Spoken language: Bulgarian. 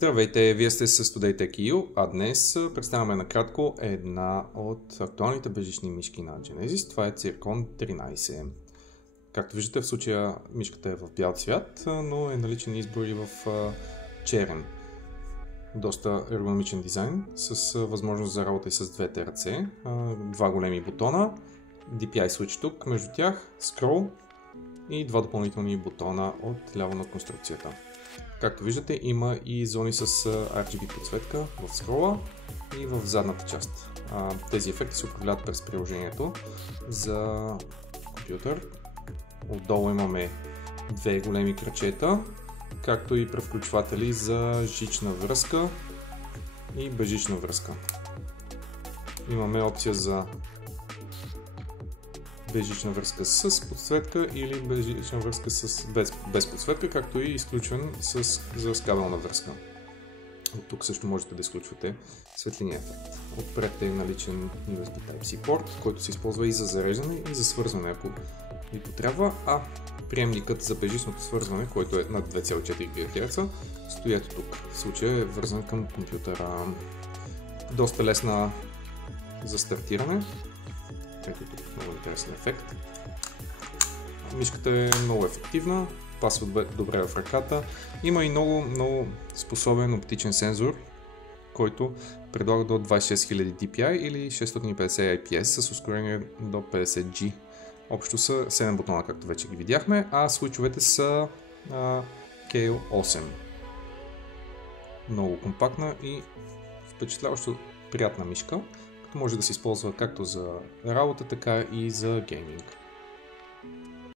Здравейте, вие сте с Today Tech EU, а днес представяме накратко една от актуалните безжични мишки на Genesis. Това е Zircon 13. Както виждате, в случая мишката е в бял цвят, но е наличен избор и в черен. Доста ергономичен дизайн, с възможност за работа и с двете ръце. Два големи бутона, DPI switch тук, между тях, scroll и два допълнителни бутона от ляво на конструкцията. Както виждате, има и зони с RGB подсветка в скрола и в задната част. Тези ефекти се управляват през приложението за компютър. Отдолу имаме две големи крачета, както и превключватели за жична връзка и безжична връзка. Имаме опция за безжична връзка с подсветка или безжична връзка без подсветка, както и изключване за кабелна връзка. От тук също можете да изключвате светлиния ефект. Отпред е наличен USB Type-C порт, който се използва и за зареждане и за свързване, ако ви потрябва, а приемникът за безжичното свързване, който е над 2,4 ГГц, стои ето тук. В случая е вързан към компютъра. Доста лесна за стартиране. Ето тук много интересен ефект. Мишката е много ефективна, пасва добре в ръката. Има и много способен оптичен сензор, който предлага до 26000 dpi или 650 IPS с ускорение до 50G. Общо са 7 бутона, както вече ги видяхме, а свичовете са KO8. Много компактна и впечатляващо приятна мишка, може да се използва както за работа, така и за гейминг.